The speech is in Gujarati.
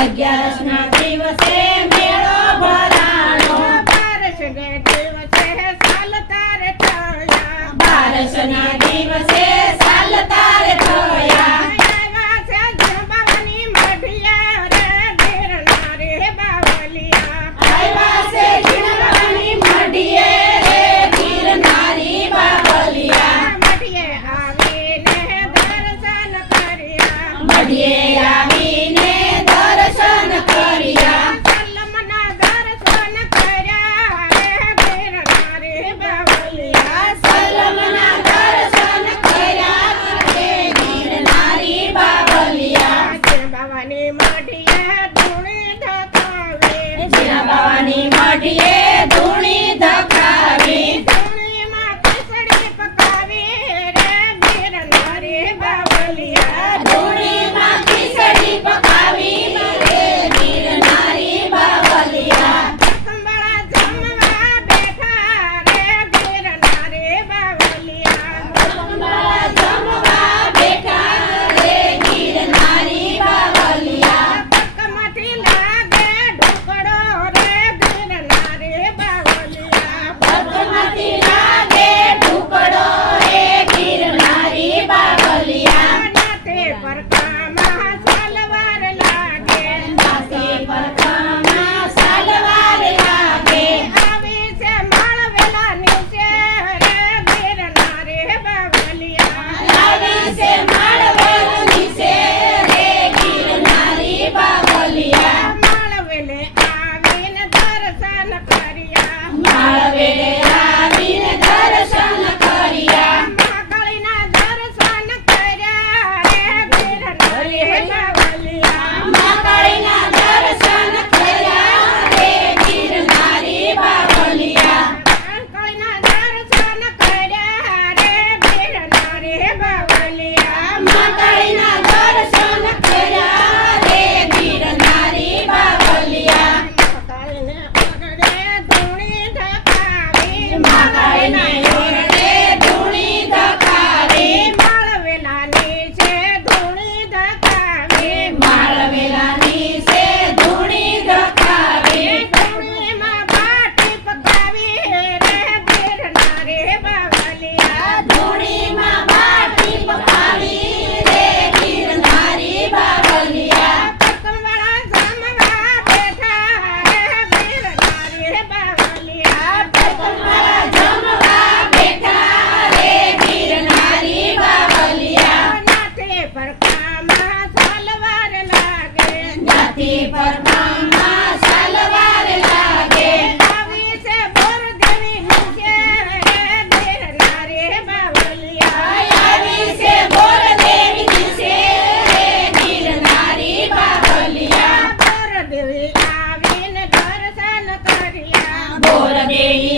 અગિયારસ ના દિવસે મેળો ભરાણો. બારસ દિવસે સાલ તારે બારસ ના દિવસે ભવાની ધૂણી ધકાવે. જ્યાં ભવાની ધૂણી ધકાવી. ધૂણીમાં ખીચડી પકાવી. રે ગીરનારી બાવલિયા ವೇಳೆಯ મામા સલવાર લાગે નથી પર મામા સલવાર લાગે આવી છે બોર દેવી હશે દેર લારે બાવલિયા આવી છે બોર દેવી હશે દિલ નારી બાવલિયા બોર દેવી આવીને દર્શન કર્યા બોર દેવી